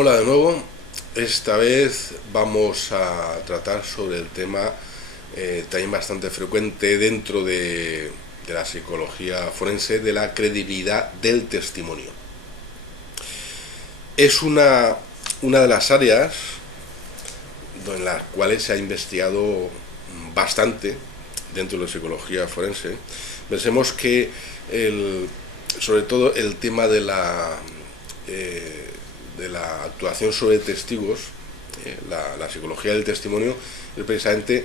Hola de nuevo. Esta vez vamos a tratar sobre el tema también bastante frecuente dentro de la psicología forense, de la credibilidad del testimonio. Es una de las áreas en las cuales se ha investigado bastante dentro de la psicología forense. Pensemos que sobre todo el tema de la actuación sobre testigos, la psicología del testimonio, es precisamente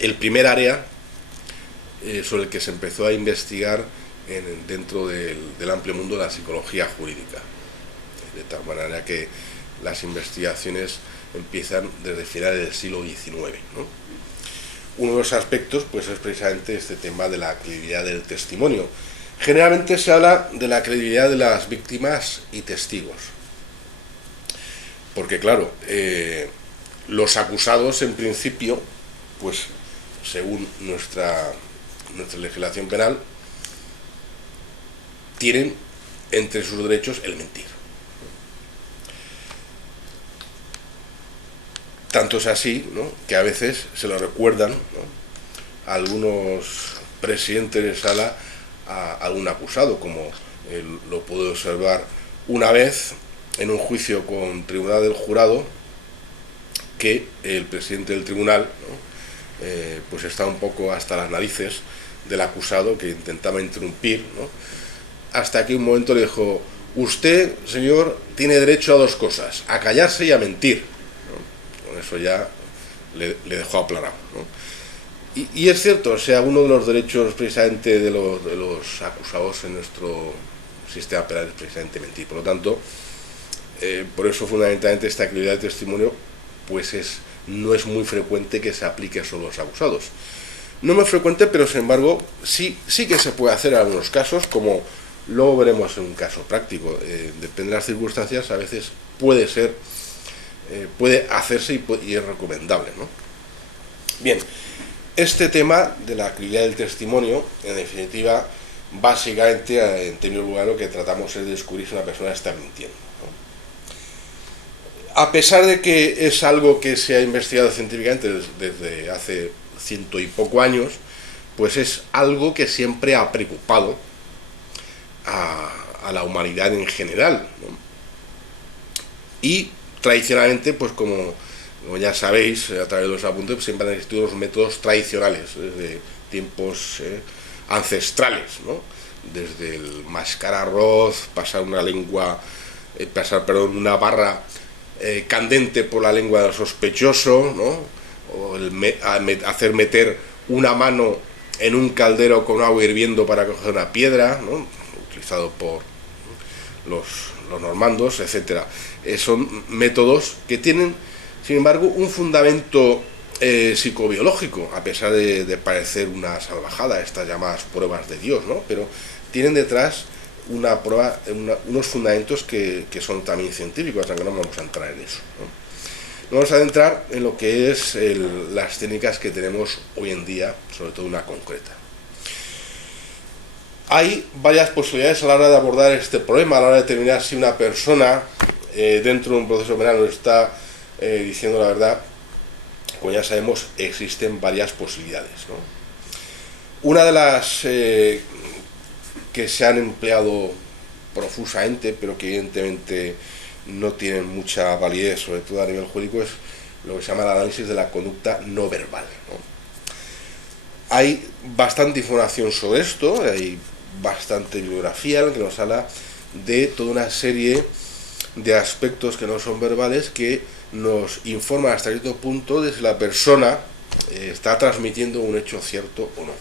el primer área sobre el que se empezó a investigar dentro del amplio mundo de la psicología jurídica. De tal manera que las investigaciones empiezan desde finales del siglo XIX, ¿no? Uno de los aspectos pues, es precisamente este tema de la credibilidad del testimonio. Generalmente se habla de la credibilidad de las víctimas y testigos. Porque claro, los acusados en principio, pues según nuestra legislación penal, tienen entre sus derechos el mentir. Tanto es así, ¿no?, que a veces se lo recuerdan, ¿no?, a algunos presidentes de sala a algún acusado, como lo pude observar una vez en un juicio con tribunal del jurado, que el presidente del tribunal, ¿no?, pues estaba un poco hasta las narices del acusado, que intentaba interrumpir, ¿no?, hasta que un momento le dijo: usted, señor, tiene derecho a dos cosas, a callarse y a mentir, ¿no? Con eso ya le dejó aplanado, ¿no? Y es cierto, o sea, uno de los derechos precisamente de los acusados en nuestro sistema penal es precisamente mentir. Por lo tanto, por eso fundamentalmente esta credibilidad de testimonio pues no es muy frecuente que se aplique solo a los acusados. No muy frecuente, pero sin embargo sí que se puede hacer en algunos casos, como luego veremos en un caso práctico. Depende de las circunstancias, a veces puede hacerse y es recomendable, ¿no? Bien, este tema de la credibilidad del testimonio, en definitiva, básicamente, en primer lugar, lo que tratamos es de descubrir si una persona está mintiendo, ¿no? A pesar de que es algo que se ha investigado científicamente desde hace ciento y poco años, pues es algo que siempre ha preocupado a la humanidad en general, ¿no? Y tradicionalmente, pues como ya sabéis, a través de los apuntes, pues siempre han existido los métodos tradicionales, desde tiempos ancestrales, ¿no? Desde el mascar arroz, pasar una barra candente por la lengua del sospechoso, ¿no?, o hacer meter una mano en un caldero con agua hirviendo para coger una piedra, ¿no?, utilizado por los normandos, etcétera. Son métodos que tienen, sin embargo, un fundamento psicobiológico, a pesar de parecer una salvajada, estas llamadas pruebas de Dios, ¿no?, pero tienen detrás unos fundamentos que son también científicos, aunque no vamos a entrar en eso, ¿no? Vamos a adentrar en lo que es las técnicas que tenemos hoy en día, sobre todo una concreta. Hay varias posibilidades a la hora de abordar este problema, a la hora de determinar si una persona dentro de un proceso penal no está diciendo la verdad. Como ya sabemos, existen varias posibilidades, ¿no? Una de las que se han empleado profusamente, pero que evidentemente no tienen mucha validez, sobre todo a nivel jurídico, es lo que se llama el análisis de la conducta no verbal, ¿no? Hay bastante información sobre esto, hay bastante bibliografía en la que nos habla de toda una serie de aspectos que no son verbales, que nos informan hasta cierto punto de si la persona está transmitiendo un hecho cierto o no.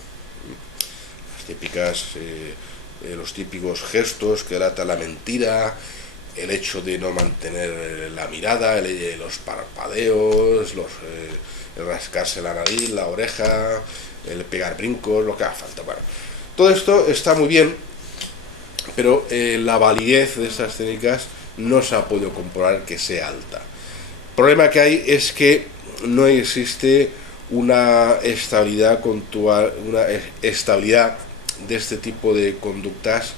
Los típicos gestos que delatan la mentira, el hecho de no mantener la mirada, los parpadeos, el rascarse la nariz, la oreja, el pegar brincos, lo que haga falta. Bueno, todo esto está muy bien, pero la validez de estas técnicas no se ha podido comprobar que sea alta. El problema que hay es que no existe una estabilidad de este tipo de conductas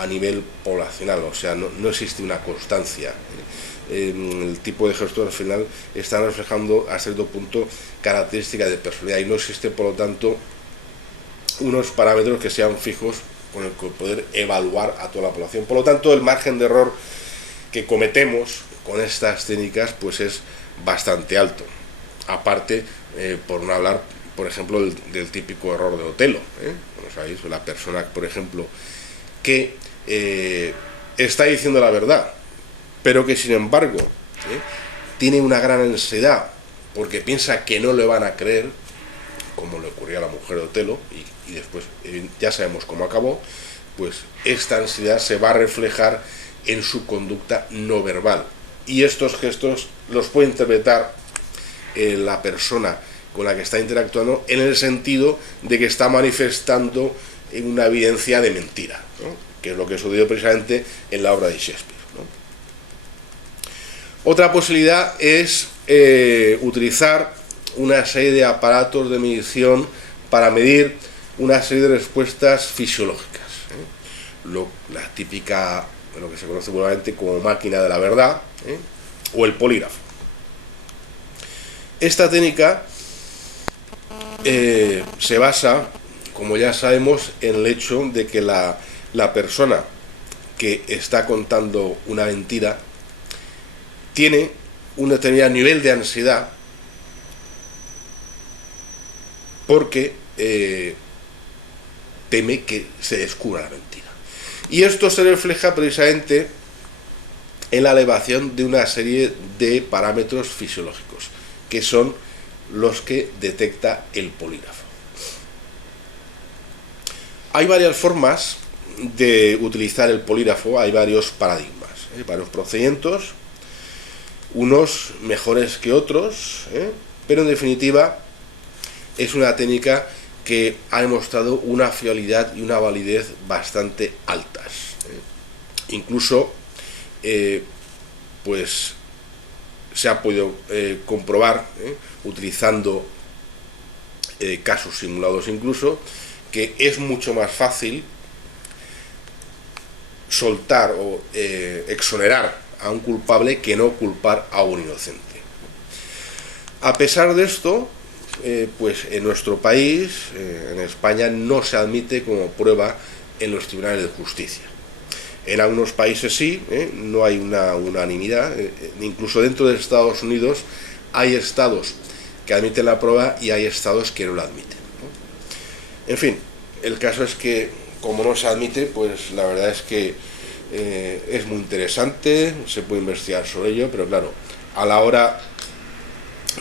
a nivel poblacional, o sea, no existe una constancia. El tipo de gestos al final están reflejando a cierto punto características de personalidad y no existe, por lo tanto, unos parámetros que sean fijos con el que poder evaluar a toda la población. Por lo tanto, el margen de error que cometemos con estas técnicas pues es bastante alto. Aparte, por no hablar, por ejemplo, del típico error de Otelo, como sabéis, la persona, por ejemplo, que está diciendo la verdad, pero que sin embargo tiene una gran ansiedad porque piensa que no le van a creer, como le ocurrió a la mujer de Otelo, y después ya sabemos cómo acabó. Pues esta ansiedad se va a reflejar en su conducta no verbal, y estos gestos los puede interpretar la persona con la que está interactuando en el sentido de que está manifestando una evidencia de mentira, ¿no? Que es lo que sucedió precisamente en la obra de Shakespeare, ¿no? Otra posibilidad es utilizar una serie de aparatos de medición para medir una serie de respuestas fisiológicas, la típica, lo que se conoce vulgarmente como máquina de la verdad, o el polígrafo. Esta técnica se basa, como ya sabemos, en el hecho de que la persona que está contando una mentira tiene un determinado nivel de ansiedad porque teme que se descubra la mentira. Y esto se refleja precisamente en la elevación de una serie de parámetros fisiológicos, que son los que detecta el polígrafo. Hay varias formas de utilizar el polígrafo, hay varios paradigmas, varios procedimientos, unos mejores que otros, pero en definitiva es una técnica que ha demostrado una fiabilidad y una validez bastante altas. Incluso pues se ha podido comprobar, utilizando casos simulados incluso, que es mucho más fácil soltar o exonerar a un culpable que no culpar a un inocente. A pesar de esto, pues en nuestro país, en España, no se admite como prueba en los tribunales de justicia. En algunos países sí, no hay una unanimidad, incluso dentro de Estados Unidos hay estados que admiten la prueba y hay estados que no la admiten, ¿no? En fin, el caso es que como no se admite, pues la verdad es que es muy interesante, se puede investigar sobre ello, pero claro, a la hora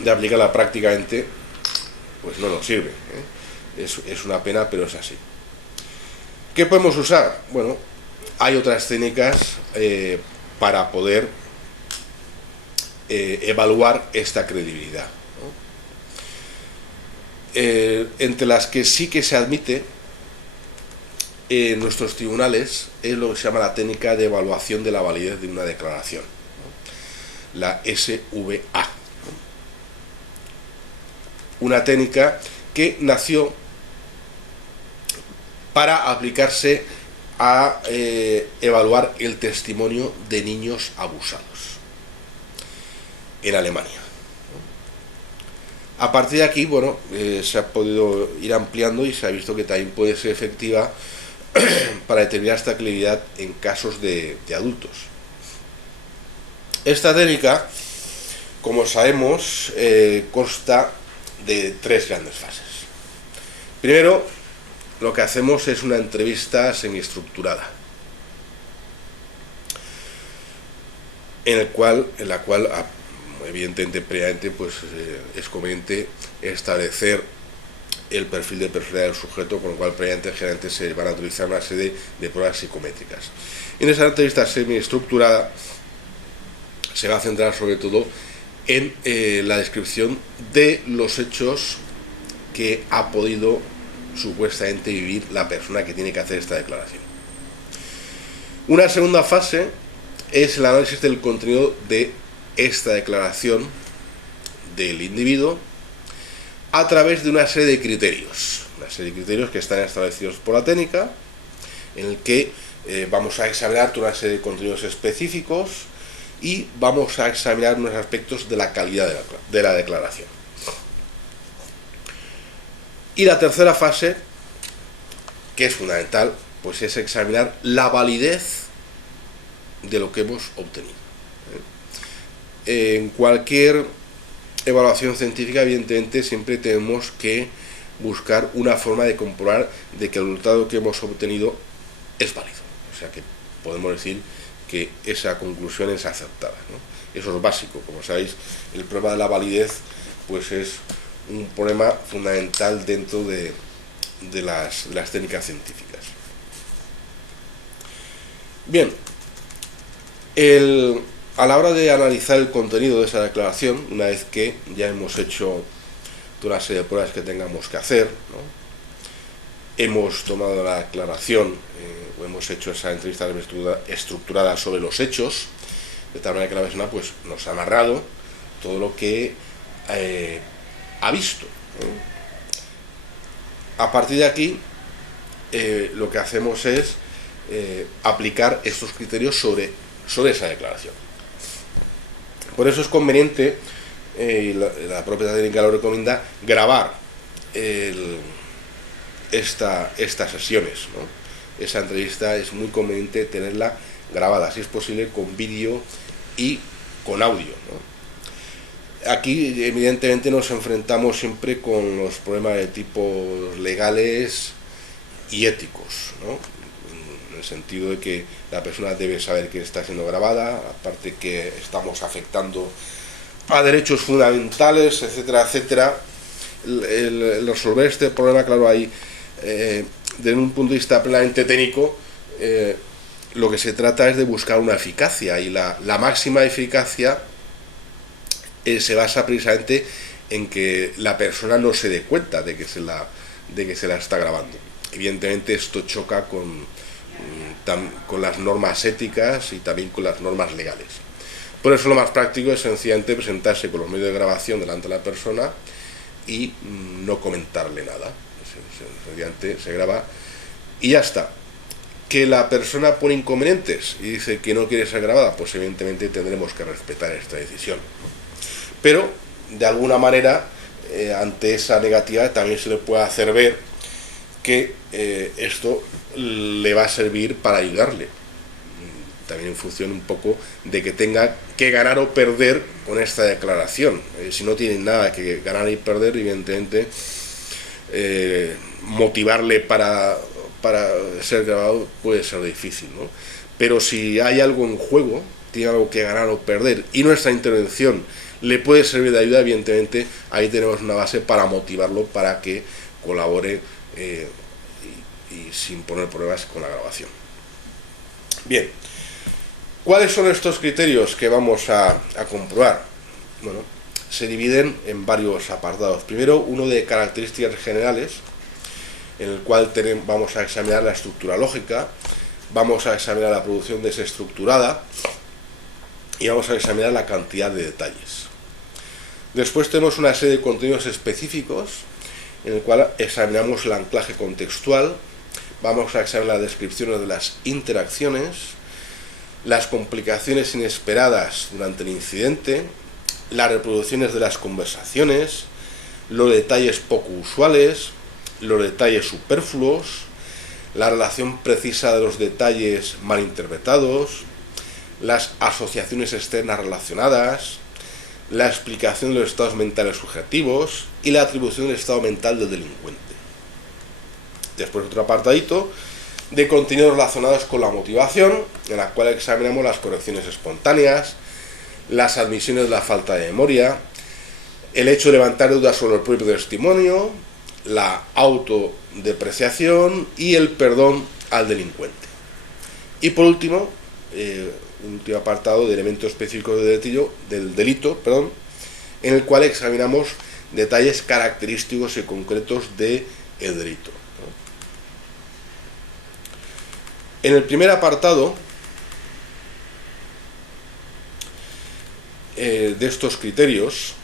de aplicarla prácticamente, pues no nos sirve, es una pena, pero es así. ¿Qué podemos usar? Bueno, hay otras técnicas para poder evaluar esta credibilidad, ¿no? Entre las que sí que se admite en nuestros tribunales es lo que se llama la técnica de evaluación de la validez de una declaración, ¿no? La SVA, ¿no? Una técnica que nació para aplicarse a evaluar el testimonio de niños abusados en Alemania. A partir de aquí, bueno, se ha podido ir ampliando y se ha visto que también puede ser efectiva para determinar esta credibilidad en casos de adultos. Esta técnica, como sabemos, consta de tres grandes fases. Primero, lo que hacemos es una entrevista semiestructurada, en la cual evidentemente previamente pues es conveniente establecer el perfil de personalidad del sujeto, con lo cual previamente generalmente se van a utilizar una serie de pruebas psicométricas. En esa entrevista semiestructurada se va a centrar sobre todo en la descripción de los hechos que ha podido supuestamente vivir la persona que tiene que hacer esta declaración. Una segunda fase es el análisis del contenido de esta declaración del individuo a través de una serie de criterios que están establecidos por la técnica, en el que vamos a examinar toda una serie de contenidos específicos y vamos a examinar unos aspectos de la calidad de la declaración. Y la tercera fase, que es fundamental, pues es examinar la validez de lo que hemos obtenido. En cualquier evaluación científica, evidentemente, siempre tenemos que buscar una forma de comprobar de que el resultado que hemos obtenido es válido. O sea que podemos decir que esa conclusión es acertada, ¿no? Eso es básico. Como sabéis, el problema de la validez pues es un problema fundamental dentro de las técnicas científicas. Bien, a la hora de analizar el contenido de esa declaración, una vez que ya hemos hecho toda una serie de pruebas que tengamos que hacer, ¿no? Hemos tomado la declaración o hemos hecho esa entrevista estructurada sobre los hechos, de tal manera que la persona pues, nos ha narrado todo lo que ha visto, ¿no? A partir de aquí, lo que hacemos es aplicar estos criterios sobre esa declaración. Por eso es conveniente, la propia técnica lo recomienda, grabar estas sesiones, ¿no? Esa entrevista es muy conveniente tenerla grabada, si es posible con vídeo y con audio, ¿no? Aquí evidentemente nos enfrentamos siempre con los problemas de tipo legales y éticos, ¿no? En el sentido de que la persona debe saber que está siendo grabada, aparte que estamos afectando a derechos fundamentales, etcétera, etcétera. El resolver este problema, claro, ahí desde un punto de vista plenamente técnico, lo que se trata es de buscar una eficacia, y la máxima eficacia se basa precisamente en que la persona no se dé cuenta de que se la está grabando. Evidentemente esto choca con las normas éticas y también con las normas legales. Por eso lo más práctico es sencillamente presentarse con los medios de grabación delante de la persona y no comentarle nada. Sencillamente se graba y ya está. Que la persona pone inconvenientes y dice que no quiere ser grabada, pues evidentemente tendremos que respetar esta decisión. Pero, de alguna manera, ante esa negativa también se le puede hacer ver que esto le va a servir para ayudarle. También en función un poco de que tenga que ganar o perder con esta declaración. Si no tiene nada que ganar y perder, evidentemente, motivarle para ser grabado puede ser difícil, ¿no? Pero si hay algo en juego, tiene algo que ganar o perder, y nuestra intervención le puede servir de ayuda, evidentemente ahí tenemos una base para motivarlo para que colabore y sin poner pruebas con la grabación. Bien, ¿cuáles son estos criterios que vamos a comprobar? Bueno, se dividen en varios apartados. Primero, uno de características generales, en el cual vamos a examinar la estructura lógica, vamos a examinar la producción desestructurada y vamos a examinar la cantidad de detalles. Después tenemos una serie de contenidos específicos, en el cual examinamos el anclaje contextual, vamos a examinar las descripciones de las interacciones, las complicaciones inesperadas durante el incidente, las reproducciones de las conversaciones, los detalles poco usuales, los detalles superfluos, la relación precisa de los detalles malinterpretados, las asociaciones externas relacionadas, la explicación de los estados mentales subjetivos y la atribución del estado mental del delincuente. Después otro apartadito de contenidos relacionados con la motivación, en la cual examinamos las correcciones espontáneas, las admisiones de la falta de memoria, el hecho de levantar dudas sobre el propio testimonio, la autodepreciación y el perdón al delincuente. Y por último, un último apartado de elementos específicos del delito, en el cual examinamos detalles característicos y concretos del delito. En el primer apartado de estos criterios,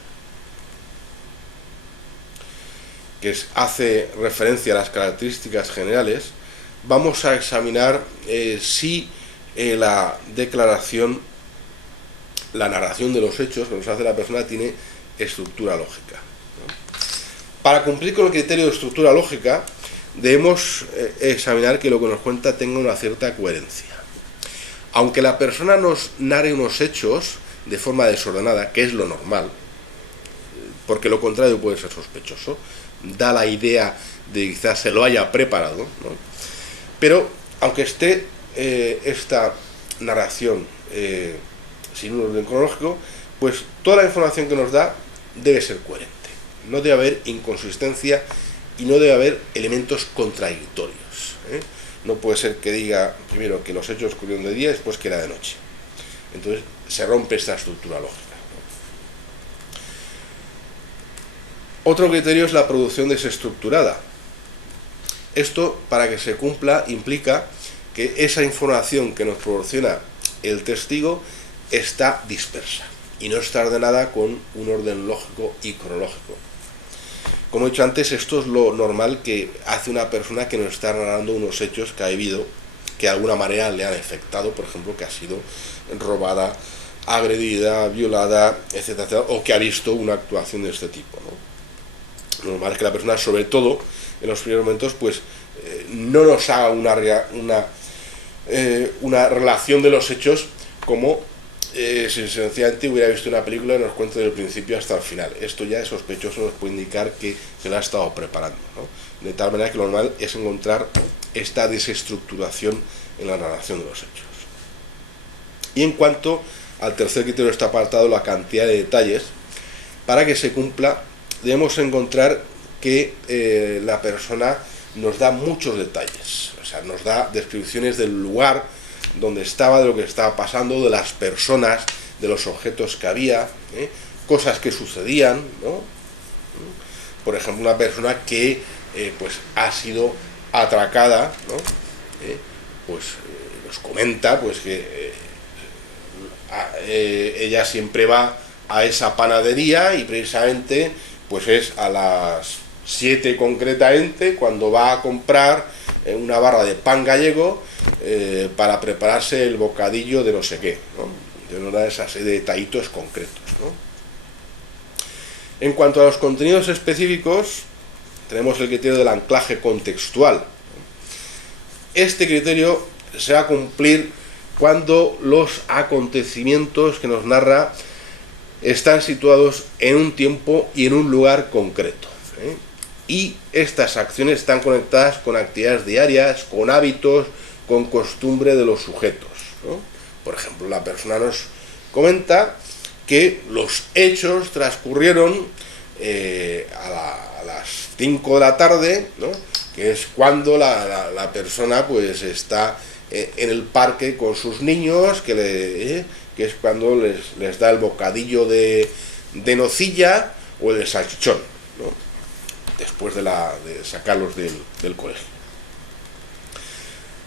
que hace referencia a las características generales, vamos a examinar si la declaración, la narración de los hechos que nos hace la persona tiene estructura lógica, ¿no? Para cumplir con el criterio de estructura lógica, debemos examinar que lo que nos cuenta tenga una cierta coherencia. Aunque la persona nos narre unos hechos de forma desordenada, que es lo normal, porque lo contrario puede ser sospechoso, da la idea de que quizás se lo haya preparado, ¿no? Pero aunque esté esta narración sin un orden cronológico, pues toda la información que nos da debe ser coherente. No debe haber inconsistencia y no debe haber elementos contradictorios, ¿eh? No puede ser que diga primero que los hechos ocurrieron de día y después que era de noche. Entonces se rompe esta estructura lógica. Otro criterio es la producción desestructurada. Esto, para que se cumpla, implica que esa información que nos proporciona el testigo está dispersa y no está ordenada con un orden lógico y cronológico. Como he dicho antes, esto es lo normal que hace una persona que nos está narrando unos hechos que ha vivido, que de alguna manera le han afectado, por ejemplo, que ha sido robada, agredida, violada, etcétera, etcétera, o que ha visto una actuación de este tipo, ¿no? Lo normal es que la persona, sobre todo en los primeros momentos, pues no nos haga una relación de los hechos como si sencillamente hubiera visto una película y nos cuenta desde el principio hasta el final. Esto ya es sospechoso, nos puede indicar que se la ha estado preparando, ¿no? De tal manera que lo normal es encontrar esta desestructuración en la narración de los hechos. Y en cuanto al tercer criterio de este apartado, la cantidad de detalles, para que se cumpla debemos encontrar que la persona nos da muchos detalles, o sea, nos da descripciones del lugar donde estaba, de lo que estaba pasando, de las personas, de los objetos que había, cosas que sucedían, ¿no? Por ejemplo, una persona que pues ha sido atracada, ¿no? Nos comenta pues que ella siempre va a esa panadería y precisamente pues es a las 7 concretamente cuando va a comprar una barra de pan gallego para prepararse el bocadillo de no sé qué, ¿no? De una de esas detallitos concretos, ¿no? En cuanto a los contenidos específicos, tenemos el criterio del anclaje contextual. Este criterio se va a cumplir cuando los acontecimientos que nos narra están situados en un tiempo y en un lugar concreto, ¿eh? Y estas acciones están conectadas con actividades diarias, con hábitos, con costumbre de los sujetos, ¿no? Por ejemplo, la persona nos comenta que los hechos transcurrieron a las 5 de la tarde, ¿no? Que es cuando la persona pues está en el parque con sus niños, que es cuando les da el bocadillo de nocilla o el salchichón, ¿no? Después de sacarlos del colegio.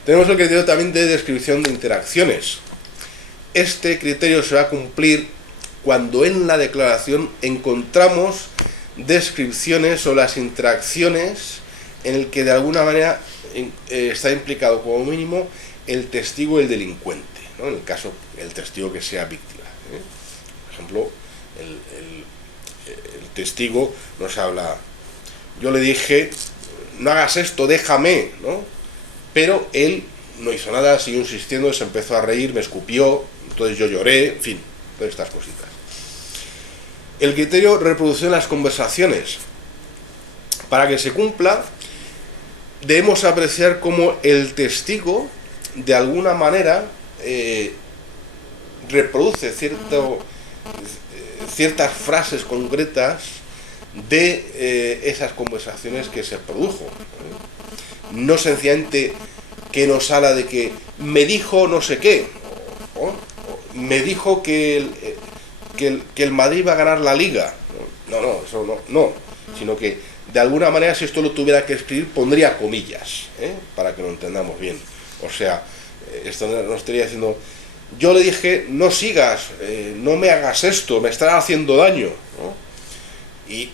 Tenemos el criterio también de descripción de interacciones. Este criterio se va a cumplir cuando en la declaración encontramos descripciones o las interacciones en el que de alguna manera está implicado como mínimo el testigo y el delincuente, ¿no? En el caso, el testigo que sea víctima, ¿eh? Por ejemplo, el testigo nos habla: yo le dije, no hagas esto, déjame, ¿no? Pero él no hizo nada, siguió insistiendo, se empezó a reír, me escupió, entonces yo lloré, en fin, todas estas cositas. El criterio reproducción de las conversaciones. Para que se cumpla, debemos apreciar cómo el testigo, de alguna manera, reproduce ciertas frases concretas de esas conversaciones que se produjo. No sencillamente que nos habla de que me dijo no sé qué, o me dijo que el Madrid va a ganar la Liga. No, eso no, sino que de alguna manera, si esto lo tuviera que escribir, pondría comillas, para que lo entendamos bien. O sea, esto no estaría diciendo, yo le dije, no sigas, no me hagas esto, me estás haciendo daño, ¿no? Y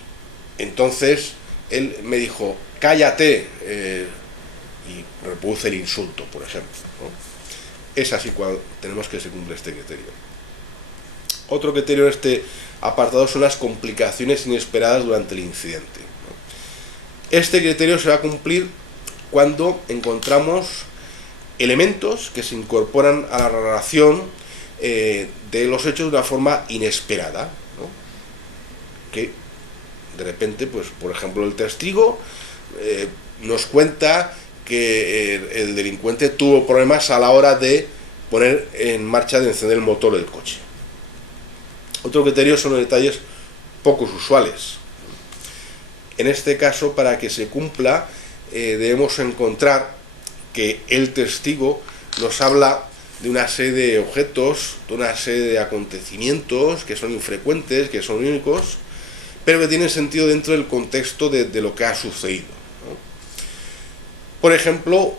entonces él me dijo, cállate, y reproduce el insulto, por ejemplo, ¿no? Es así cuando tenemos que se cumple este criterio. Otro criterio en este apartado son las complicaciones inesperadas durante el incidente, ¿no? Este criterio se va a cumplir cuando encontramos elementos que se incorporan a la narración de los hechos de una forma inesperada, ¿no? Que de repente, pues por ejemplo, el testigo nos cuenta que el delincuente tuvo problemas a la hora de poner en marcha, de encender el motor del coche. Otro criterio son los detalles pocos usuales. En este caso, para que se cumpla, debemos encontrar que el testigo nos habla de una serie de objetos, de una serie de acontecimientos que son infrecuentes, que son únicos, pero que tienen sentido dentro del contexto de lo que ha sucedido, ¿no? Por ejemplo,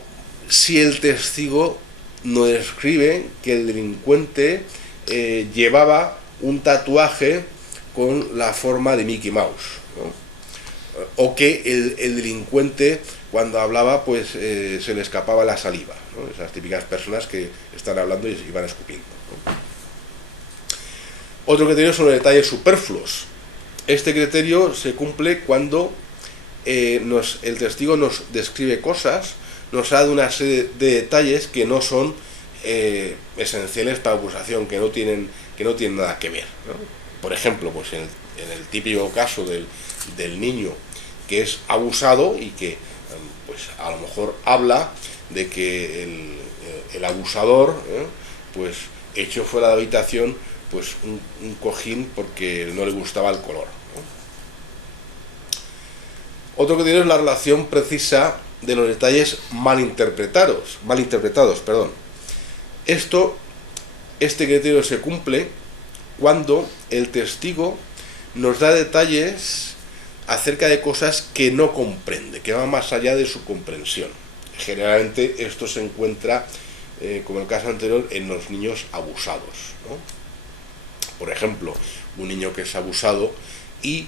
si el testigo nos describe que el delincuente llevaba un tatuaje con la forma de Mickey Mouse, ¿no? O que el delincuente, cuando hablaba, pues se le escapaba la saliva, ¿no? Esas típicas personas que están hablando y van escupiendo, ¿no? Otro criterio son los detalles superfluos. Este criterio se cumple cuando el testigo nos describe cosas, nos habla de una serie de detalles que no son esenciales para la acusación, que no tienen nada que ver, ¿no? Por ejemplo, pues en el típico caso del niño que es abusado y que pues a lo mejor habla de que el abusador pues echó fuera de la habitación pues un cojín porque no le gustaba el color, ¿no? Otro que tiene es la relación precisa de los detalles malinterpretados, perdón. Este criterio se cumple cuando el testigo nos da detalles acerca de cosas que no comprende, que van más allá de su comprensión. Generalmente esto se encuentra, como el caso anterior, en los niños abusados, ¿no? Por ejemplo, un niño que es abusado y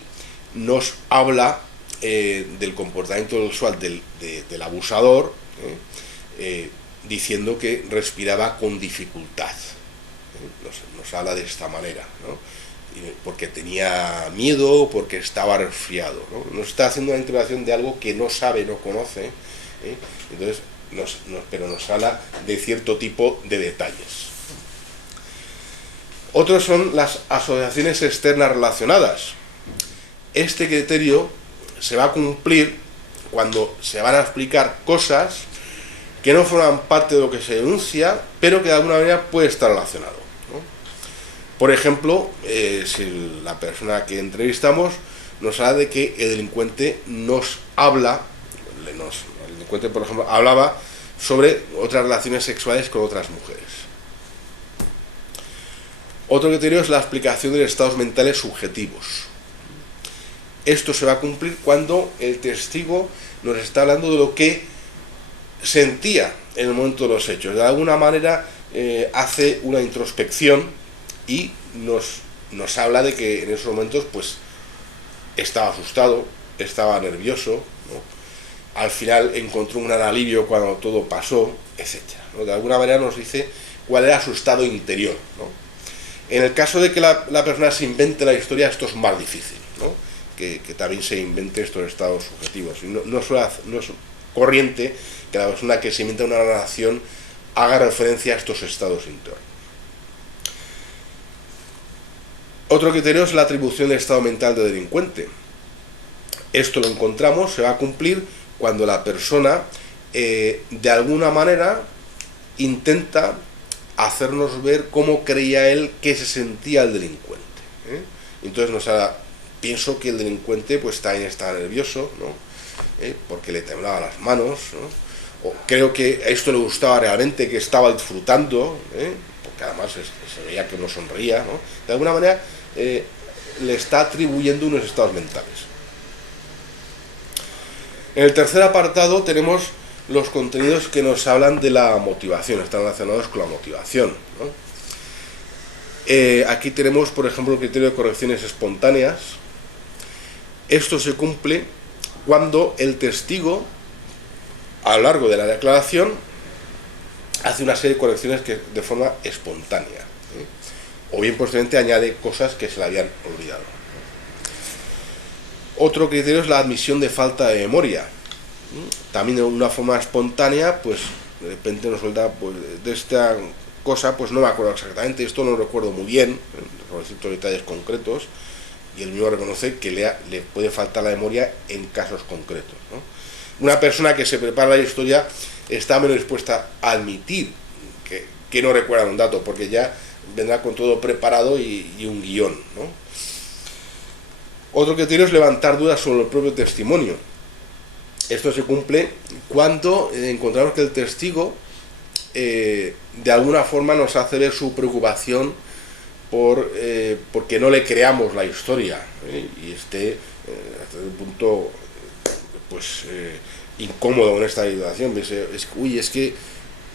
nos habla del comportamiento sexual del abusador, diciendo que respiraba con dificultad. Nos habla de esta manera, ¿no? Porque tenía miedo, porque estaba resfriado, ¿no? Nos está haciendo una interpretación de algo que no sabe, no conoce, entonces pero nos habla de cierto tipo de detalles. Otros son las asociaciones externas relacionadas. Este criterio se va a cumplir cuando se van a explicar cosas que no forman parte de lo que se denuncia, pero que de alguna manera puede estar relacionado, ¿no? Por ejemplo, si la persona que entrevistamos nos habla de que el delincuente nos habla, el delincuente, por ejemplo, hablaba sobre otras relaciones sexuales con otras mujeres. Otro criterio es la explicación de los estados mentales subjetivos. Esto se va a cumplir cuando el testigo nos está hablando de lo que sentía en el momento de los hechos. De alguna manera hace una introspección y nos habla de que en esos momentos pues estaba asustado, estaba nervioso, ¿no? Al final encontró un gran alivio cuando todo pasó, etc., ¿no? De alguna manera nos dice cuál era su estado interior, ¿no? En el caso de que la persona se invente la historia, esto es más difícil, ¿no? Que también se invente estos estados subjetivos. No es corriente que la persona que se inventa una narración haga referencia a estos estados internos. Otro criterio es la atribución del estado mental del delincuente. Esto lo encontramos, se va a cumplir cuando la persona de alguna manera intenta hacernos ver cómo creía él que se sentía el delincuente, Entonces pienso que el delincuente pues también estaba nervioso, ¿no? Porque le temblaban las manos, ¿no? O creo que a esto le gustaba realmente, que estaba disfrutando, porque además se veía que no sonreía, ¿no? De alguna manera le está atribuyendo unos estados mentales. En el tercer apartado tenemos los contenidos que nos hablan de la motivación, están relacionados con la motivación, ¿no? Aquí tenemos, por ejemplo, el criterio de correcciones espontáneas. Esto se cumple cuando el testigo a lo largo de la declaración hace una serie de correcciones que de forma espontánea, o bien posteriormente añade cosas que se le habían olvidado. Otro criterio es la admisión de falta de memoria. También de una forma espontánea, pues de repente nos suelta, pues de esta cosa, pues no me acuerdo exactamente, esto no lo recuerdo muy bien, sobre ciertos detalles concretos, y el mismo reconoce que le puede faltar la memoria en casos concretos, ¿no? Una persona que se prepara la historia está menos dispuesta a admitir que no recuerda un dato, porque ya vendrá con todo preparado y un guión, ¿no? Otro criterio es levantar dudas sobre el propio testimonio. Esto se cumple cuando encontramos que el testigo de alguna forma nos hace ver su preocupación porque no le creamos la historia, y esté hasta un punto pues incómodo con esta situación. Es que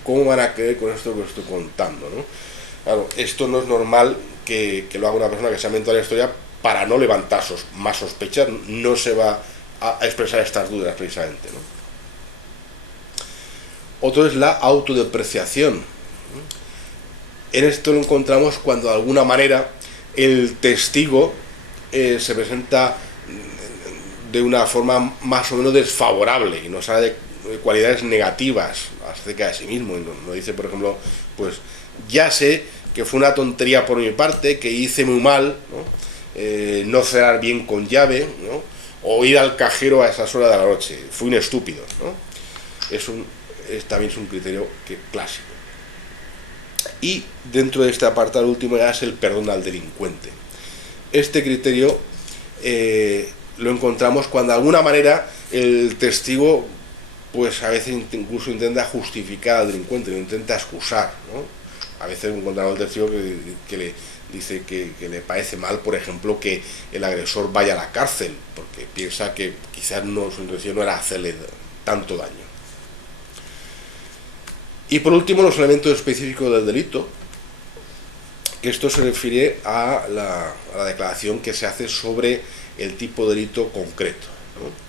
¿cómo van a creer con esto que estoy contando, ¿no? Claro, esto no es normal que lo haga una persona que se ha inventado la historia para no levantar más sospechas. No se va a expresar estas dudas precisamente, ¿no? Otro es la autodepreciación. En esto lo encontramos cuando de alguna manera el testigo se presenta de una forma más o menos desfavorable y nos habla de cualidades negativas acerca de sí mismo. Y nos dice, por ejemplo, pues ya sé que fue una tontería por mi parte, que hice muy mal, ¿no? No cerrar bien con llave, ¿no? O ir al cajero a esas horas de la noche, fui un estúpido, ¿no? También es un criterio clásico. Y dentro de este apartado último ya es el perdón al delincuente. Este criterio lo encontramos cuando de alguna manera el testigo pues a veces incluso intenta justificar al delincuente, lo intenta excusar, ¿no? A veces encontramos el testigo que le dice que le parece mal, por ejemplo, que el agresor vaya a la cárcel, porque piensa que quizás su intención no era hacerle tanto daño. Y por último, los elementos específicos del delito, que esto se refiere a la declaración que se hace sobre el tipo de delito concreto, ¿no?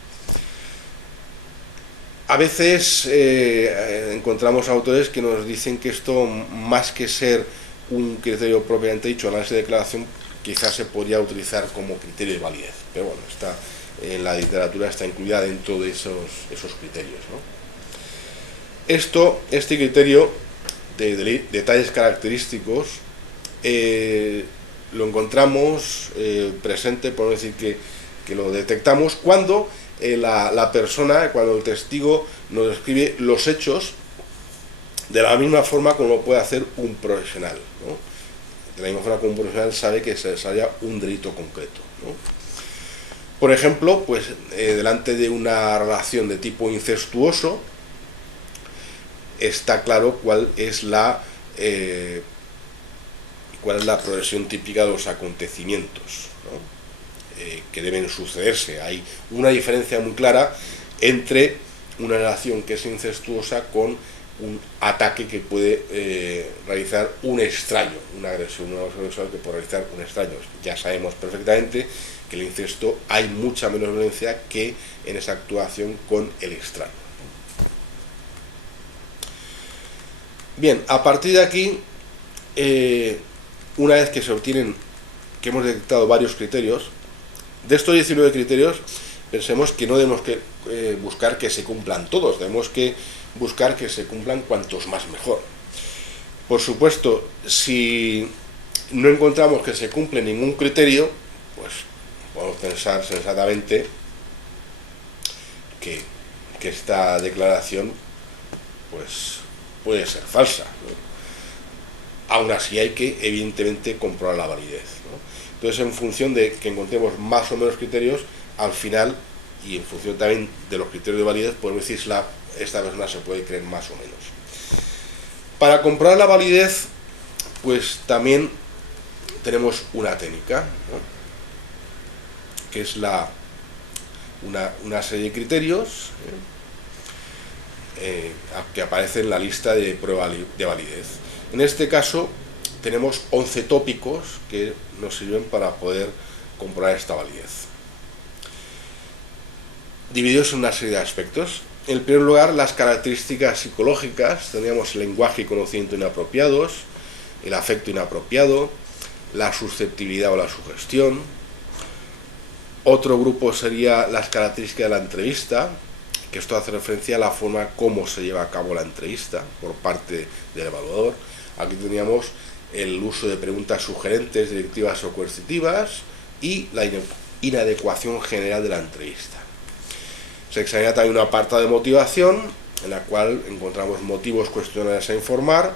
A veces encontramos autores que nos dicen que esto, más que ser un criterio propiamente dicho, análisis de declaración, quizás se podría utilizar como criterio de validez, pero bueno, en la literatura está incluida dentro de esos criterios, ¿no? Este criterio de detalles característicos lo encontramos presente, por no decir que lo detectamos, cuando la persona, cuando el testigo nos describe los hechos de la misma forma como lo puede hacer un profesional, ¿no? De la misma forma que un profesional sabe que se desarrolla un delito concreto, ¿no? Por ejemplo, pues delante de una relación de tipo incestuoso, está claro cuál es la progresión típica de los acontecimientos, ¿no? Que deben sucederse. Hay una diferencia muy clara entre una relación que es incestuosa con un ataque que puede realizar un extraño, una agresión sexual que puede realizar un extraño. Ya sabemos perfectamente que en el incesto hay mucha menos violencia que en esa actuación con el extraño. Bien, a partir de aquí, una vez que se obtienen, que hemos detectado varios criterios, de estos 19 criterios, pensemos que no debemos buscar que se cumplan todos, debemos que buscar que se cumplan cuantos más mejor. Por supuesto, si no encontramos que se cumple ningún criterio, pues podemos pensar sensatamente que esta declaración pues puede ser falsa, ¿no? Aún así hay que evidentemente comprobar la validez, ¿no? Entonces, en función de que encontremos más o menos criterios, al final, y en función también de los criterios de validez, podemos decir si esta persona se puede creer más o menos. Para comprobar la validez, pues también tenemos una técnica, ¿no? Que es una serie de criterios que aparece en la lista de prueba de validez. En este caso tenemos 11 tópicos que nos sirven para poder comprobar esta validez, divididos en una serie de aspectos. En primer lugar, las características psicológicas. Teníamos el lenguaje y conocimiento inapropiados, el afecto inapropiado, la susceptibilidad o la sugestión. Otro grupo sería las características de la entrevista, que esto hace referencia a la forma como se lleva a cabo la entrevista por parte del evaluador. Aquí teníamos el uso de preguntas sugerentes, directivas o coercitivas y la inadecuación general de la entrevista. Se examina también una parte de motivación, en la cual encontramos motivos cuestionables a informar,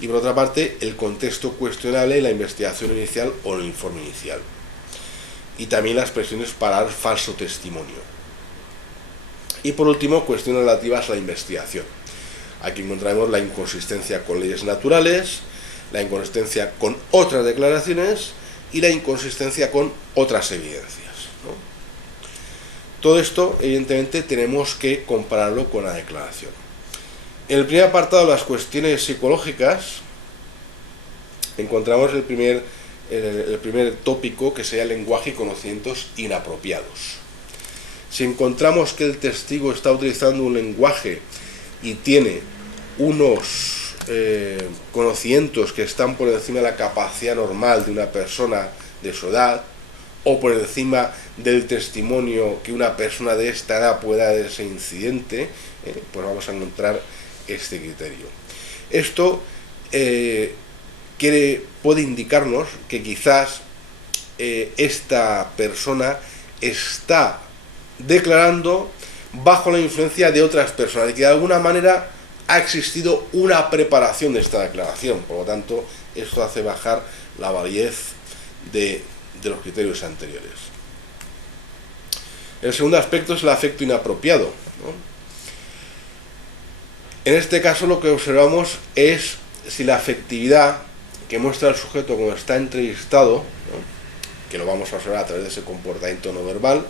y por otra parte el contexto cuestionable, la investigación inicial o el informe inicial. Y también las presiones para dar falso testimonio. Y por último, cuestiones relativas a la investigación. Aquí encontramos la inconsistencia con leyes naturales, la inconsistencia con otras declaraciones y la inconsistencia con otras evidencias, ¿no? Todo esto, evidentemente, tenemos que compararlo con la declaración. En el primer apartado, las cuestiones psicológicas, encontramos el primer tópico, que sería el lenguaje y conocimientos inapropiados. Si encontramos que el testigo está utilizando un lenguaje y tiene unos conocimientos que están por encima de la capacidad normal de una persona de su edad, o por encima del testimonio que una persona de esta edad pueda dar de ese incidente, pues vamos a encontrar este criterio. Esto puede indicarnos que quizás esta persona está declarando bajo la influencia de otras personas, y que de alguna manera ha existido una preparación de esta declaración. Por lo tanto, esto hace bajar la validez de los criterios anteriores. El segundo aspecto es el afecto inapropiado, ¿no? En este caso lo que observamos es si la afectividad que muestra el sujeto cuando está entrevistado, ¿no?, que lo vamos a observar a través de ese comportamiento no verbal,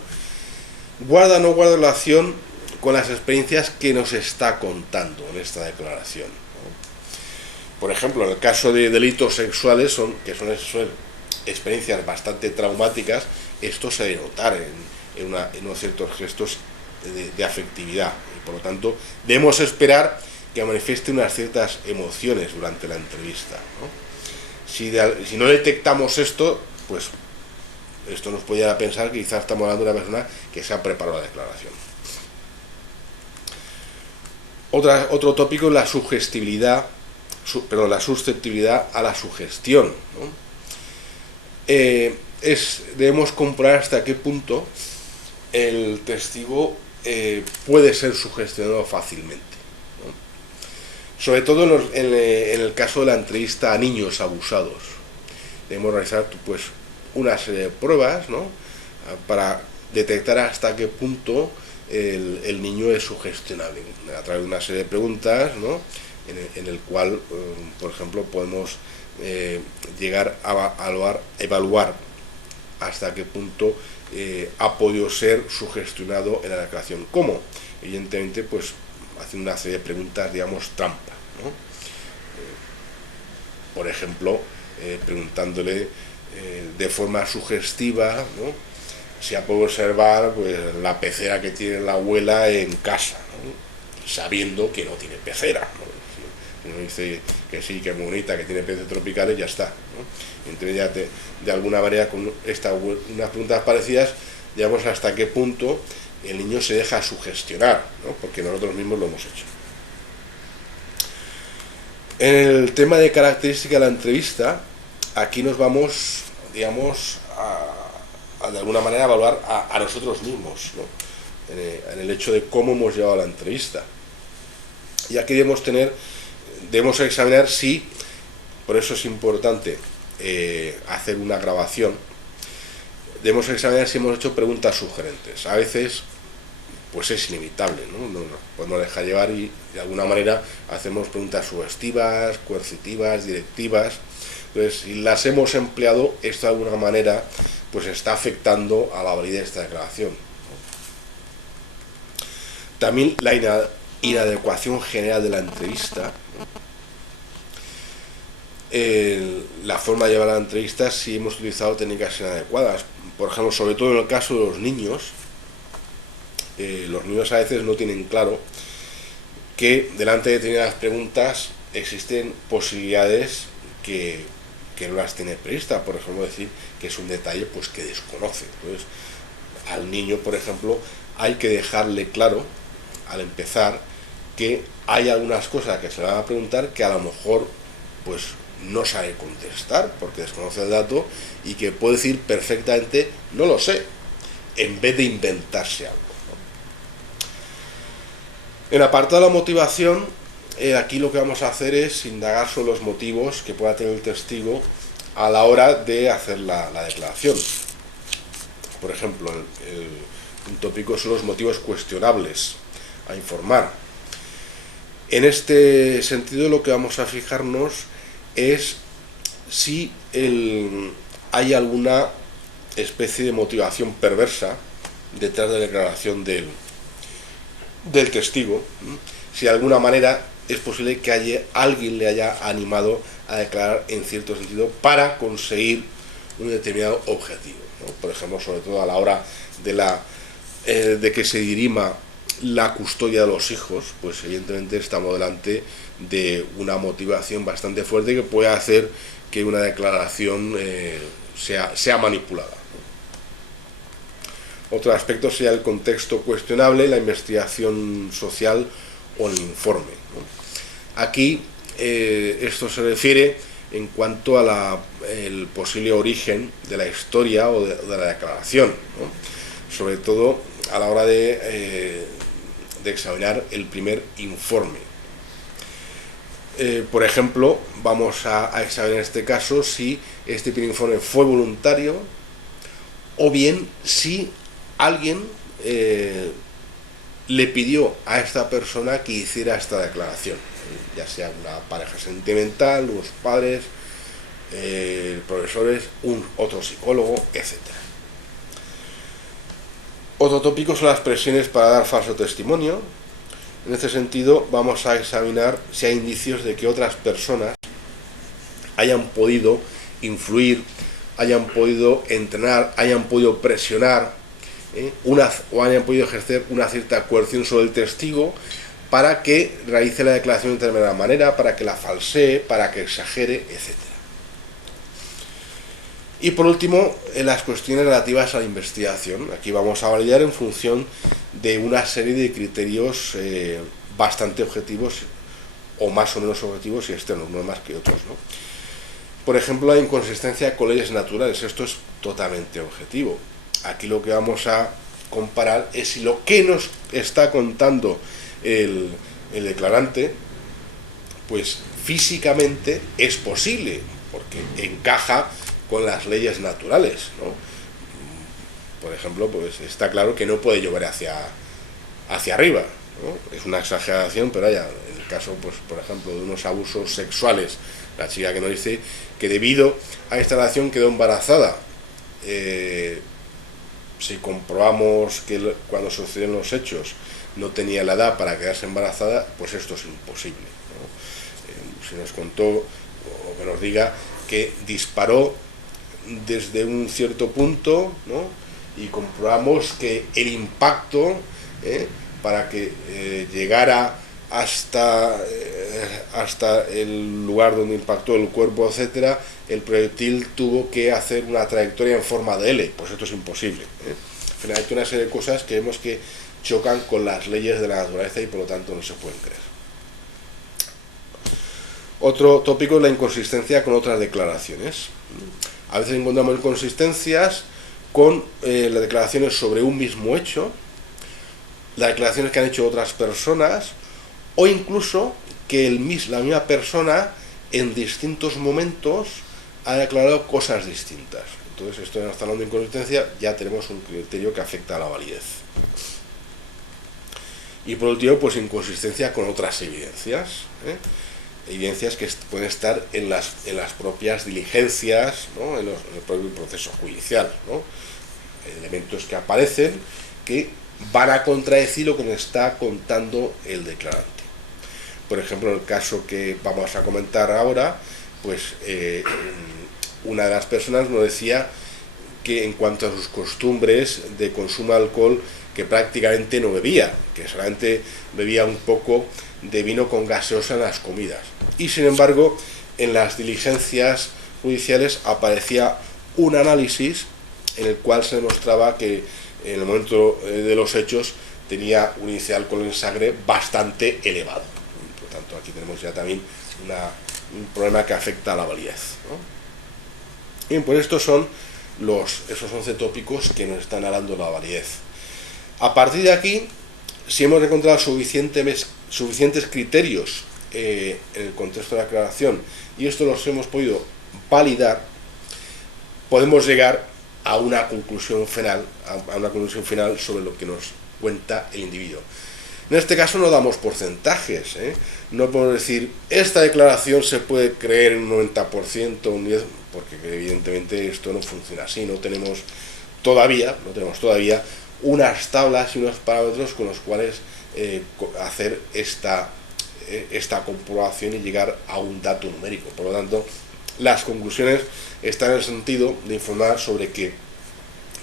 guarda o no guarda relación con las experiencias que nos está contando en esta declaración, ¿no? Por ejemplo, en el caso de delitos sexuales, que son experiencias bastante traumáticas, esto se debe notar en unos ciertos gestos de afectividad, y por lo tanto debemos esperar que manifieste unas ciertas emociones durante la entrevista, ¿no? Si no detectamos esto, pues esto nos puede llevar a pensar que quizás estamos hablando de una persona que se ha preparado la declaración. Otro tópico es la sugestibilidad, la susceptibilidad a la sugestión, ¿no? Debemos comprobar hasta qué punto el testigo puede ser sugestionado fácilmente, ¿no? Sobre todo en el caso de la entrevista a niños abusados. Debemos realizar pues una serie de pruebas, ¿no?, para detectar hasta qué punto el niño es sugestionable, a través de una serie de preguntas, ¿no?, en el cual, por ejemplo, podemos llegar a evaluar hasta qué punto ha podido ser sugestionado en la declaración. ¿Cómo? Evidentemente, pues haciendo una serie de preguntas, digamos, trampa, ¿no? Por ejemplo, preguntándole de forma sugestiva, ¿no?, si ha podido observar pues la pecera que tiene la abuela en casa, ¿no?, sabiendo que no tiene pecera, ¿no? Si uno dice que sí, que es muy bonita, que tiene peces tropicales, ya está, ¿no? Entonces ya de alguna manera con unas preguntas parecidas digamos hasta qué punto el niño se deja sugestionar, ¿no?, porque nosotros mismos lo hemos hecho. En el tema de característica de la entrevista, aquí nos vamos, digamos, a de alguna manera evaluar a nosotros mismos, ¿no?, en el hecho de cómo hemos llevado la entrevista. Y aquí debemos examinar si, por eso es importante hacer una grabación, debemos examinar si hemos hecho preguntas sugerentes. A veces pues es inevitable, ¿no? No nos podemos dejar llevar y de alguna manera hacemos preguntas sugestivas, coercitivas, directivas. Entonces, si las hemos empleado, esto de alguna manera pues está afectando a la validez de esta declaración, ¿no? También la inadecuación general de la entrevista, ¿no? La forma de llevar la entrevista, si hemos utilizado técnicas inadecuadas, por ejemplo, sobre todo en el caso de los niños, los niños a veces no tienen claro que delante de determinadas preguntas existen posibilidades que no las tiene previstas. Por ejemplo, decir que es un detalle pues que desconoce. Entonces, al niño, por ejemplo, hay que dejarle claro al empezar que hay algunas cosas que se le van a preguntar que a lo mejor pues no sabe contestar porque desconoce el dato, y que puede decir perfectamente no lo sé, en vez de inventarse algo. En el apartado de la motivación, aquí lo que vamos a hacer es indagar sobre los motivos que pueda tener el testigo a la hora de hacer la declaración. Por ejemplo, un tópico son los motivos cuestionables a informar. En este sentido, lo que vamos a fijarnos es si hay alguna especie de motivación perversa detrás de la declaración del testigo, si de alguna manera es posible que alguien le haya animado a declarar en cierto sentido para conseguir un determinado objetivo, ¿no? Por ejemplo, sobre todo a la hora de que se dirima la custodia de los hijos, pues evidentemente estamos delante de una motivación bastante fuerte que puede hacer que una declaración sea manipulada. Otro aspecto sería el contexto cuestionable, la investigación social o el informe, ¿no? Aquí esto se refiere en cuanto a el posible origen de la historia o de la declaración, ¿no? Sobre todo a la hora de examinar el primer informe. Por ejemplo, vamos a examinar en este caso si este primer informe fue voluntario o bien si alguien le pidió a esta persona que hiciera esta declaración, ya sea una pareja sentimental, unos padres, profesores, otro psicólogo, etc. Otro tópico son las presiones para dar falso testimonio. En este sentido, vamos a examinar si hay indicios de que otras personas hayan podido influir, hayan podido entrenar, hayan podido presionar o hayan podido ejercer una cierta coerción sobre el testigo para que realice la declaración de determinada manera, para que la falsee, para que exagere, etc. Y por último, las cuestiones relativas a la investigación. Aquí vamos a validar en función de una serie de criterios bastante objetivos, o más o menos objetivos y externos, no más que otros, ¿no? Por ejemplo, la inconsistencia con leyes naturales. Esto es totalmente objetivo. Aquí lo que vamos a comparar es si lo que nos está contando el declarante, pues físicamente es posible, porque encaja con las leyes naturales, ¿no? Por ejemplo, pues está claro que no puede llover hacia arriba, ¿no? Es una exageración, pero en el caso, pues por ejemplo, de unos abusos sexuales, la chica que nos dice que debido a esta relación quedó embarazada, si comprobamos que cuando sucedieron los hechos no tenía la edad para quedarse embarazada, pues esto es imposible, ¿no? Si nos contó, o que nos diga que disparó desde un cierto punto, ¿no? Y comprobamos que el impacto para que llegara hasta el lugar donde impactó el cuerpo, etcétera, el proyectil tuvo que hacer una trayectoria en forma de L, pues esto es imposible, En fin, hay una serie de cosas que vemos que chocan con las leyes de la naturaleza y por lo tanto no se pueden creer. Otro tópico es la inconsistencia con otras declaraciones. A veces encontramos inconsistencias con las declaraciones sobre un mismo hecho, las declaraciones que han hecho otras personas, o incluso que la misma persona en distintos momentos ha declarado cosas distintas. Entonces, esto en está hablando de inconsistencia, ya tenemos un criterio que afecta a la validez. Y por último, pues inconsistencia con otras evidencias, evidencias que pueden estar en las propias diligencias, ¿no? en el propio proceso judicial, ¿no? Elementos que aparecen que van a contradecir lo que nos está contando el declarante. Por ejemplo, en el caso que vamos a comentar ahora, pues una de las personas nos decía que en cuanto a sus costumbres de consumo de alcohol, que prácticamente no bebía, que solamente bebía un poco de vino con gaseosa en las comidas. Y sin embargo, en las diligencias judiciales aparecía un análisis en el cual se demostraba que en el momento de los hechos tenía un índice de alcohol en sangre bastante elevado. Por tanto, aquí tenemos ya también un problema que afecta a la validez, ¿no? Bien, pues estos son esos 11 tópicos que nos están hablando de la validez. A partir de aquí, si hemos encontrado suficientes criterios en el contexto de la aclaración y esto los hemos podido validar, podemos llegar a una conclusión final, sobre lo que nos cuenta el individuo. En este caso no damos porcentajes, no podemos decir esta declaración se puede creer en un 90%, un 10%, porque evidentemente esto no funciona así, no tenemos todavía unas tablas y unos parámetros con los cuales hacer esta comprobación y llegar a un dato numérico. Por lo tanto, las conclusiones están en el sentido de informar sobre que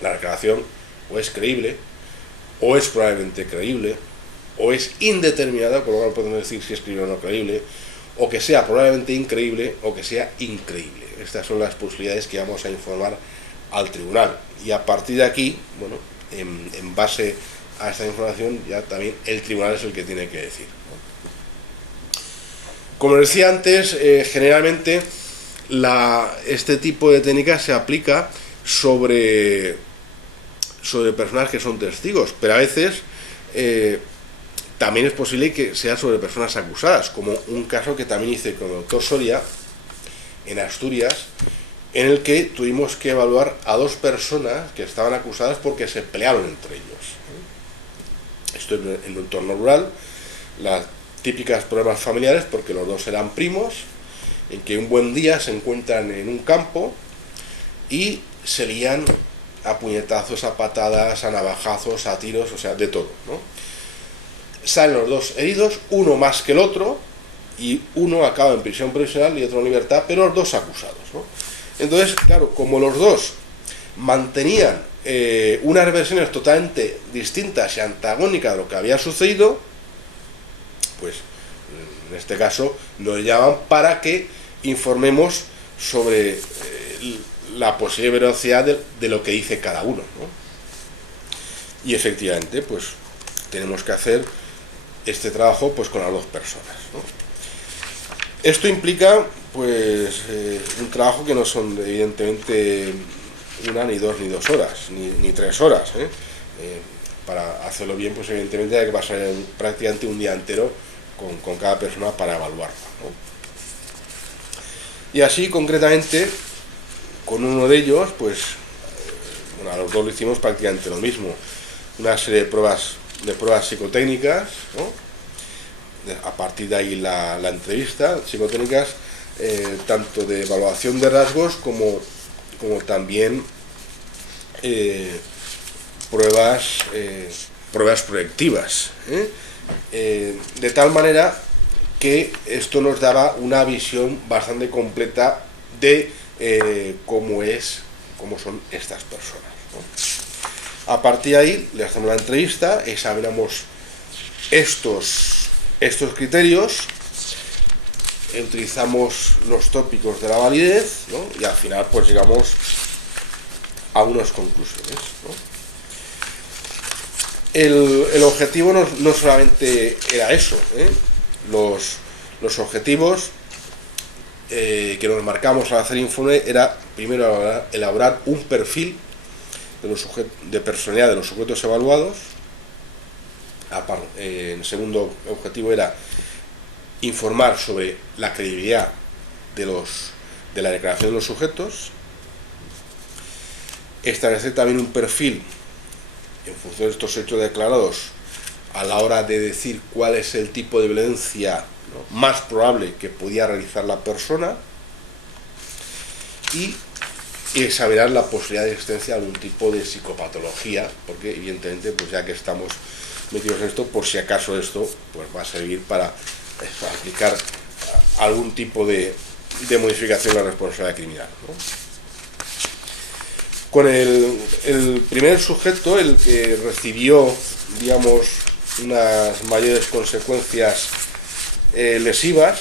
la declaración o es creíble, o es probablemente creíble, o es indeterminada, por lo cual podemos decir si es creíble o no creíble, o que sea probablemente increíble, o que sea increíble. Estas son las posibilidades que vamos a informar al tribunal. Y a partir de aquí, bueno, en base a esta información, ya también el tribunal es el que tiene que decir, ¿no? Como decía antes, generalmente este tipo de técnica se aplica sobre personas que son testigos, pero a veces también es posible que sea sobre personas acusadas, como un caso que también hice con el doctor Soria en Asturias, en el que tuvimos que evaluar a 2 personas que estaban acusadas porque se pelearon entre ellos. Esto en un entorno rural, las típicas problemas familiares, porque los 2 eran primos, en que un buen día se encuentran en un campo y se lían a puñetazos, a patadas, a navajazos, a tiros, o sea, de todo, ¿no? Salen los 2 heridos, uno más que el otro, y uno acaba en prisión provisional y otro en libertad, pero los 2 acusados, ¿no? Entonces, claro, como los 2 mantenían unas versiones totalmente distintas y antagónicas de lo que había sucedido, pues en este caso nos llaman para que informemos sobre la posible veracidad de lo que dice cada uno, ¿no? Y efectivamente, pues tenemos que hacer este trabajo pues con las 2 personas, ¿no? Esto implica pues un trabajo que no son evidentemente 1, ni 2, ni 2 horas, ni 3 horas, para hacerlo bien, pues evidentemente hay que pasar prácticamente un día entero con cada persona para evaluarlo, ¿no? Y así concretamente con uno de ellos, pues bueno, a los 2 lo hicimos prácticamente lo mismo, una serie de pruebas psicotécnicas, ¿no? A partir de ahí la entrevista, psicotécnicas, tanto de evaluación de rasgos como también pruebas proyectivas, de tal manera que esto nos daba una visión bastante completa de cómo son estas personas, ¿no? A partir de ahí le hacemos la entrevista, examinamos estos criterios, utilizamos los tópicos de la validez, ¿no? Y al final pues llegamos a unas conclusiones, ¿no? El objetivo no solamente era eso, los objetivos que nos marcamos al hacer informe era primero elaborar un perfil de personalidad de los sujetos evaluados. El segundo objetivo era informar sobre la credibilidad de la declaración de los sujetos, establecer también un perfil en función de estos hechos declarados a la hora de decir cuál es el tipo de violencia, ¿no?, más probable que podía realizar la persona, y examinar la posibilidad de existencia de algún tipo de psicopatología, porque evidentemente pues ya que estamos metidos en esto, por si acaso esto pues va a servir para aplicar algún tipo de modificación a la responsabilidad criminal, ¿no? Con el primer sujeto, el que recibió, digamos, unas mayores consecuencias lesivas,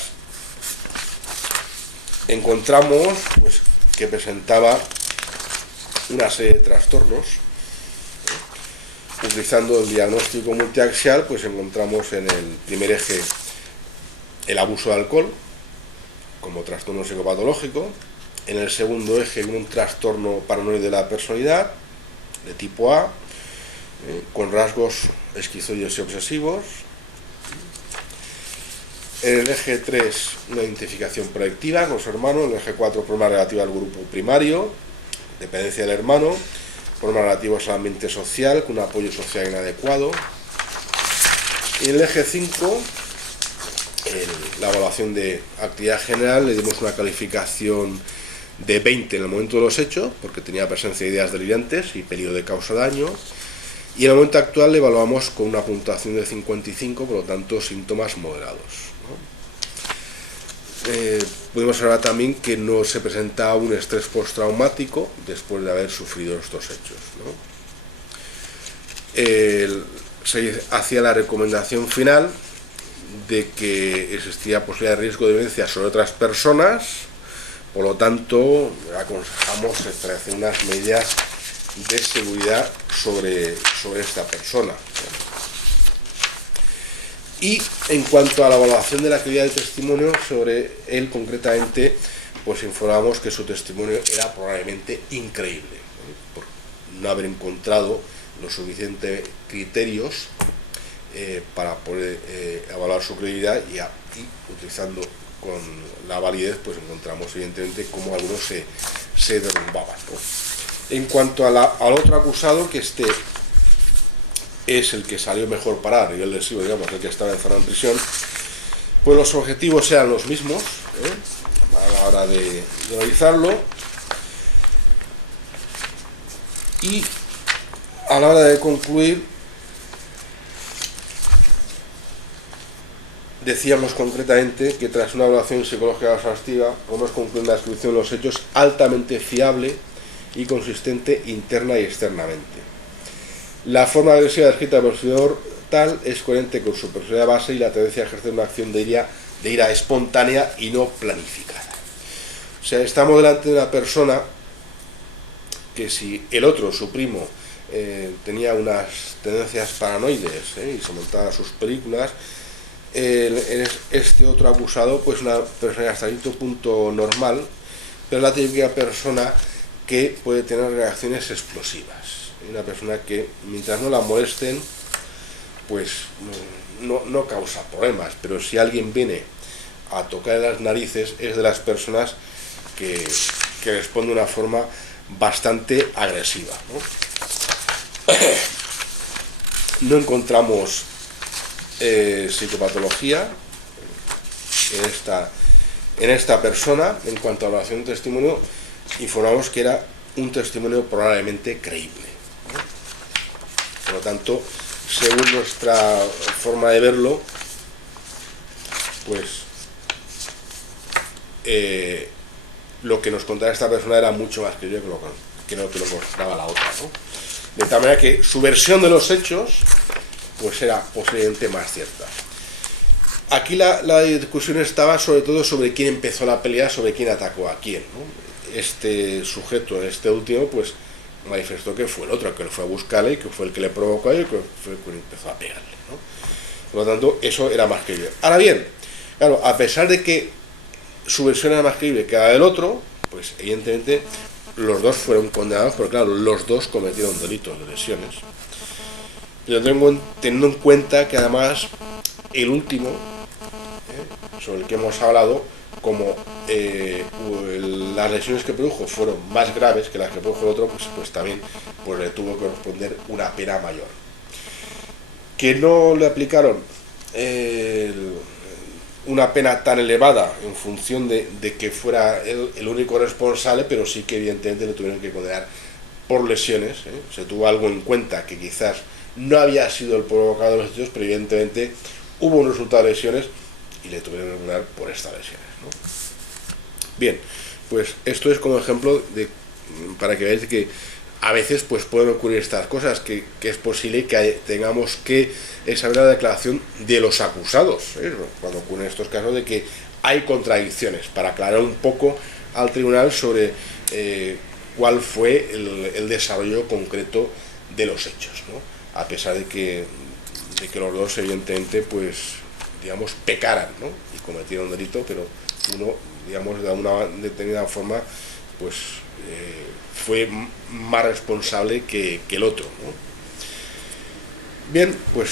encontramos pues, que presentaba una serie de trastornos. Utilizando el diagnóstico multiaxial, pues encontramos en el primer eje el abuso de alcohol como trastorno psicopatológico, en el segundo eje un trastorno paranoide de la personalidad de tipo A, con rasgos esquizoides y obsesivos. En el eje 3 una identificación proyectiva con su hermano, en el eje 4 problema relativo al grupo primario, dependencia del hermano, problemas relativos al ambiente social, con un apoyo social inadecuado. Y en el eje 5, la evaluación de actividad general, le dimos una calificación de 20 en el momento de los hechos, porque tenía presencia de ideas delirantes y peligro de causa-daño. Y en el momento actual le evaluamos con una puntuación de 55, por lo tanto síntomas moderados, ¿no? Pudimos observar también que no se presentaba un estrés postraumático después de haber sufrido estos hechos, ¿no? Se hacía la recomendación final de que existía posibilidad de riesgo de violencia sobre otras personas, por lo tanto aconsejamos establecer unas medidas de seguridad sobre esta persona. Y en cuanto a la evaluación de la calidad del testimonio, sobre él concretamente, pues informamos que su testimonio era probablemente increíble, ¿no? Por no haber encontrado los suficientes criterios para poder evaluar su credibilidad y utilizando con la validez, pues encontramos evidentemente cómo algunos se derrumbaban, ¿no? En cuanto al otro acusado, que es el que salió mejor parado a nivel lesivo, digamos, el que estaba encerrado en prisión, pues los objetivos eran los mismos, a la hora de analizarlo, y a la hora de concluir decíamos concretamente que tras una evaluación psicológica exhaustiva podemos concluir la descripción de los hechos altamente fiable y consistente interna y externamente. La forma agresiva descrita por el perseguidor tal es coherente con su personalidad base y la tendencia a ejercer una acción de ira espontánea y no planificada. O sea, estamos delante de una persona que, si el otro, su primo, tenía unas tendencias paranoides y se montaba sus películas, este otro acusado, pues una persona hasta cierto punto normal, pero la típica persona que puede tener reacciones explosivas. Una persona que, mientras no la molesten, pues no causa problemas, pero si alguien viene a tocar las narices, es de las personas que responde de una forma bastante agresiva, ¿no? No encontramos psicopatología en esta persona. En cuanto a la evaluación de testimonio, informamos que era un testimonio probablemente creíble. Por lo tanto, según nuestra forma de verlo, pues lo que nos contaba esta persona era mucho más creíble que lo que nos contaba la otra, ¿no? De tal manera que su versión de los hechos pues era posiblemente más cierta. Aquí la discusión estaba sobre todo sobre quién empezó la pelea, sobre quién atacó a quién, ¿no? Este sujeto, este último, pues manifestó que fue el otro, que él fue a buscarle y que fue el que le provocó y que fue el que empezó a pegarle, ¿no? Por lo tanto, eso era más creíble. Ahora bien, claro, a pesar de que su versión era más creíble que la del otro, pues evidentemente los dos fueron condenados, porque claro, los dos cometieron delitos de lesiones. Pero teniendo en cuenta que además el último, sobre el que hemos hablado, como las lesiones que produjo fueron más graves que las que produjo el otro, pues también pues le tuvo que responder una pena mayor. Que no le aplicaron una pena tan elevada en función de que fuera el único responsable, pero sí que evidentemente le tuvieron que condenar por lesiones. Se tuvo algo en cuenta, que quizás no había sido el provocador de los hechos, pero evidentemente hubo un resultado de lesiones y le tuvieron que condenar por estas lesiones, ¿no? Bien, pues esto es como ejemplo para que veáis que a veces pues pueden ocurrir estas cosas, que es posible que tengamos que saber la declaración de los acusados, cuando ocurren estos casos de que hay contradicciones, para aclarar un poco al tribunal sobre cuál fue el desarrollo concreto de los hechos, ¿no? A pesar de que los dos evidentemente pues digamos pecaran, ¿no? Y cometieron un delito, pero uno digamos de una determinada forma pues fue más responsable que el otro, ¿no? Bien, pues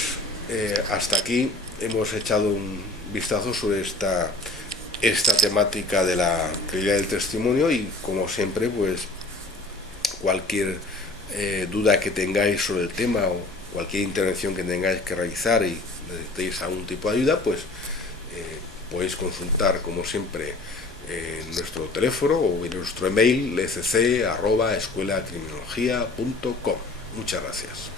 hasta aquí hemos echado un vistazo sobre esta temática de la credibilidad del testimonio, y como siempre pues cualquier duda que tengáis sobre el tema o cualquier intervención que tengáis que realizar y necesitéis algún tipo de ayuda, pues podéis consultar como siempre nuestro teléfono o nuestro email lecc@escuelacriminologia.com. Muchas gracias.